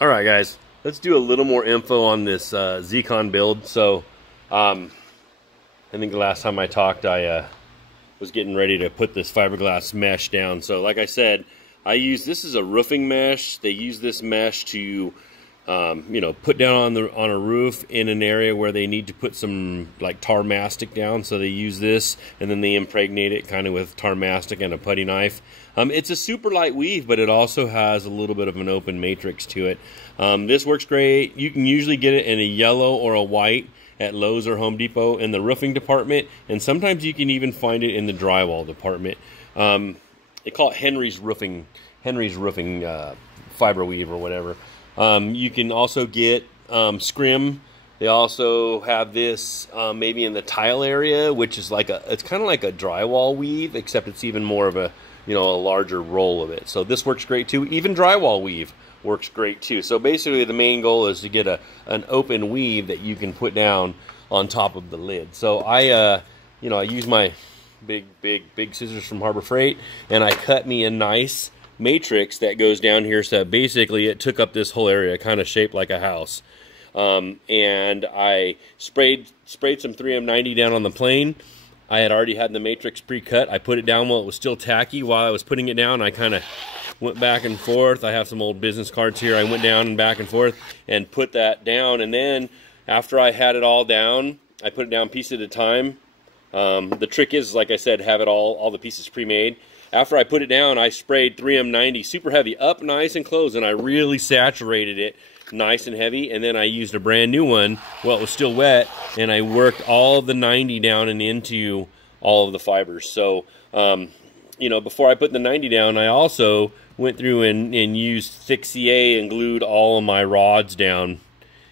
All right, guys, let's do a little more info on this Zcon build. So, I think the last time I talked, I was getting ready to put this fiberglass mesh down. So, like I said, this is a roofing mesh. They use this mesh to, you know, put down on a roof in an area where they need to put some like tar mastic down. So they use this, and then they impregnate it kind of with tar mastic and a putty knife. It's a super light weave, but it also has a little bit of an open matrix to it. This works great. You can usually get it in a yellow or a white at Lowe's or Home Depot in the roofing department, and sometimes you can even find it in the drywall department. They call it Henry's roofing fiber weave or whatever. You can also get scrim. They also have this maybe in the tile area, which is like it's kind of like a drywall weave, except it's even more of a, you know, a larger roll of it. So this works great too. Even drywall weave works great too. So basically the main goal is to get an open weave that you can put down on top of the lid. So I use my big scissors from Harbor Freight, and I cut me a nice matrix that goes down here. So basically it took up this whole area, kind of shaped like a house. And I sprayed some 3M90 down on the plane. I had already had the matrix pre-cut. I put it down while it was still tacky. While I was putting it down, I kind of went back and forth. I have some old business cards here. I went down and back and forth and put that down. And then after I had it all down, I put it down piece at a time. The trick is, like I said, have it all the pieces pre-made. After I put it down, I sprayed 3M90 super heavy up nice and close, and I really saturated it nice and heavy. And then I used a brand new one while it was still wet, and I worked all of the 90 down and into all of the fibers. So you know, before I put the 90 down, I also went through and used thick CA and glued all of my rods down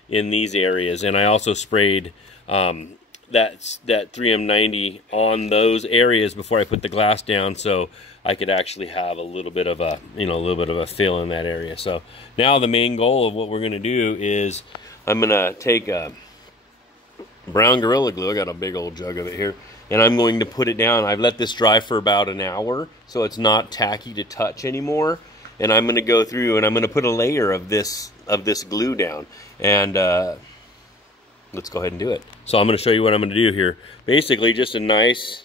in these areas. And I also sprayed that 3M90 on those areas before I put the glass down, so I could actually have a little bit of a, you know, a little bit of a fill in that area. So now the main goal of what we're going to do is I'm going to take a brown Gorilla Glue. I got a big old jug of it here, and I'm going to put it down. I've let this dry for about an hour, so it's not tacky to touch anymore. And I'm going to go through and I'm going to put a layer of this glue down, and let's go ahead and do it. So I'm going to show you what I'm going to do here. Basically, just a nice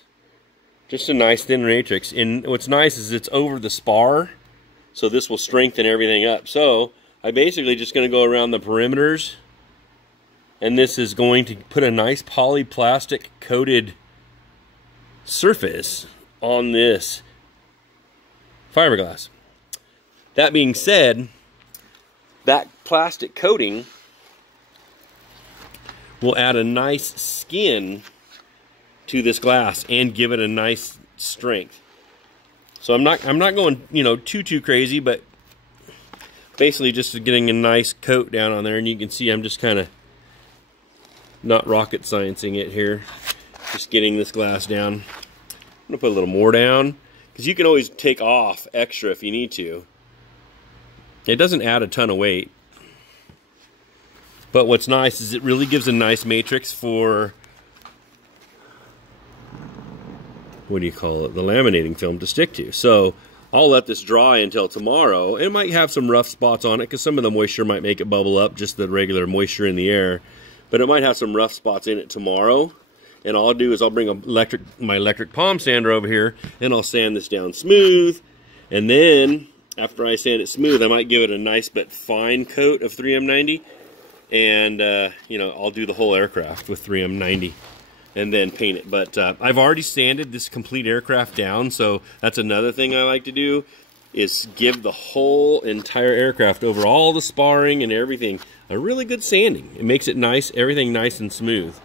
thin matrix. And what's nice is it's over the spar, so this will strengthen everything up. So I basically just going to go around the perimeters, and this is going to put a nice polyplastic coated surface on this fiberglass. That being said, that plastic coating will add a nice skin to this glass and give it a nice strength. So I'm not going, you know, too crazy, but basically just getting a nice coat down on there. And you can see I'm just kind of not rocket sciencing it here, just getting this glass down. I'm gonna put a little more down, because you can always take off extra if you need to. It doesn't add a ton of weight. But what's nice is it really gives a nice matrix for, what do you call it, the laminating film to stick to. So I'll let this dry until tomorrow. It might have some rough spots on it because some of the moisture might make it bubble up, just the regular moisture in the air. But it might have some rough spots in it tomorrow. And all I'll do is I'll bring my electric palm sander over here, and I'll sand this down smooth. And then after I sand it smooth, I might give it a nice but fine coat of 3M90. And, you know, I'll do the whole aircraft with 3M90 and then paint it. But I've already sanded this complete aircraft down, so that's another thing I like to do, is give the whole entire aircraft over all the sparring and everything a really good sanding. It makes it nice, everything nice and smooth.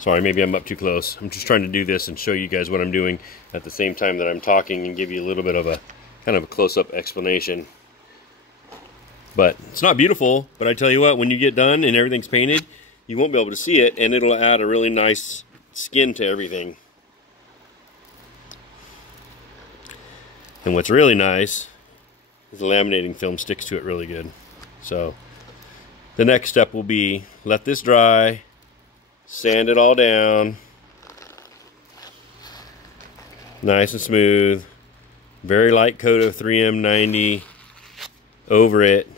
Sorry, maybe I'm up too close. I'm just trying to do this and show you guys what I'm doing at the same time that I'm talking, and give you a little bit of a kind of a close-up explanation. But it's not beautiful, but I tell you what, when you get done and everything's painted, you won't be able to see it, and it'll add a really nice skin to everything. And what's really nice is the laminating film sticks to it really good. So the next step will be let this dry, Sand it all down. Nice and smooth. Very light coat of 3M90 over it.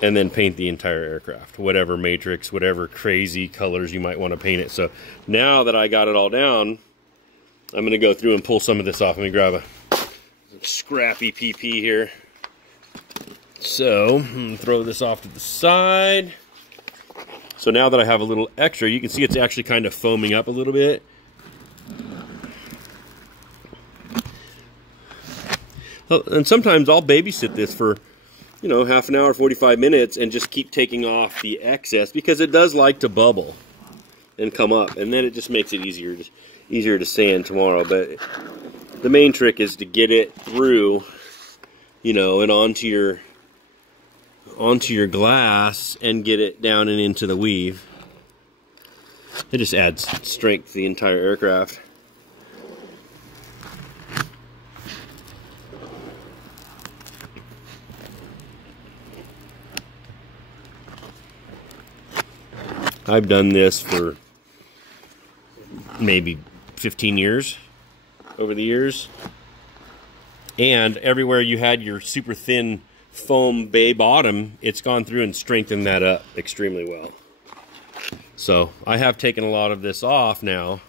And then paint the entire aircraft. Whatever matrix, whatever crazy colors you might want to paint it. So now that I got it all down, I'm going to go through and pull some of this off. Let me grab a scrappy PP here. So, I'm going to throw this off to the side. So now that I have a little extra, you can see it's actually kind of foaming up a little bit. And sometimes I'll babysit this for, you know, half an hour, 45 minutes, and just keep taking off the excess because it does like to bubble and come up, and then it just makes it easier to sand tomorrow. But the main trick is to get it through, you know, and onto your glass and get it down and into the weave. It just adds strength to the entire aircraft. I've done this for maybe 15 years over the years. And everywhere you had your super thin foam bay bottom, it's gone through and strengthened that up extremely well. So I have taken a lot of this off now.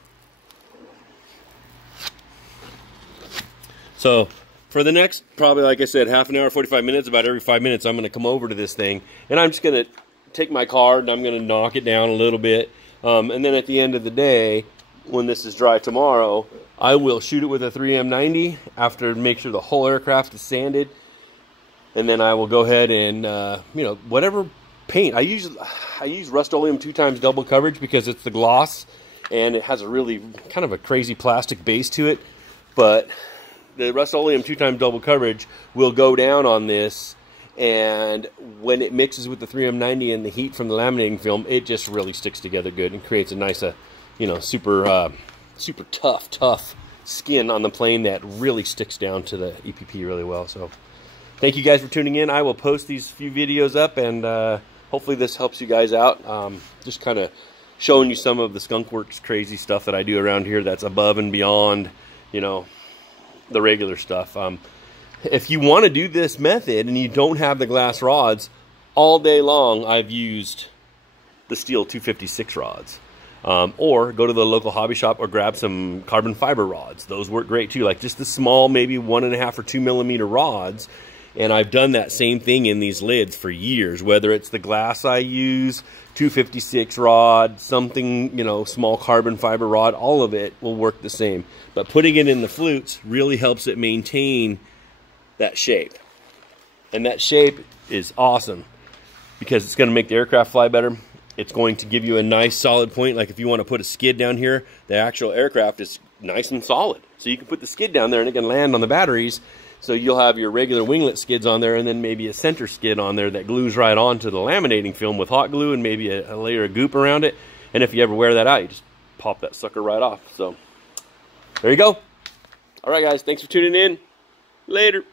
So for the next, probably like I said, half an hour, 45 minutes, about every 5 minutes, I'm going to come over to this thing and I'm just going to take my card and I'm going to knock it down a little bit. And then at the end of the day, when this is dry tomorrow, I will shoot it with a 3M90 after make sure the whole aircraft is sanded. And then I will go ahead and, you know, whatever paint. I use Rust-Oleum 2x double coverage because it's the gloss and it has a really kind of a crazy plastic base to it. But the Rust-Oleum 2x double coverage will go down on this, and when it mixes with the 3M90 and the heat from the laminating film, it just really sticks together good and creates a nice, you know, super tough skin on the plane that really sticks down to the EPP really well. So thank you guys for tuning in. I will post these few videos up, and hopefully this helps you guys out. Just kind of showing you some of the Skunk Works crazy stuff that I do around here that's above and beyond, you know, the regular stuff. If you want to do this method and you don't have the glass rods, all day long I've used the steel 256 rods. Or go to the local hobby shop or grab some carbon fiber rods. Those work great too, like just the small, maybe 1.5 or 2 millimeter rods. And I've done that same thing in these lids for years, whether it's the glass I use, 256 rod, something, you know, small carbon fiber rod, all of it will work the same. But putting it in the flutes really helps it maintain that shape. And that shape is awesome because it's going to make the aircraft fly better. It's going to give you a nice solid point. Like if you want to put a skid down here, the actual aircraft is nice and solid. So you can put the skid down there and it can land on the batteries. So you'll have your regular winglet skids on there and then maybe a center skid on there that glues right onto the laminating film with hot glue and maybe a layer of goop around it. And if you ever wear that out, you just pop that sucker right off. So there you go. All right, guys. Thanks for tuning in. Later.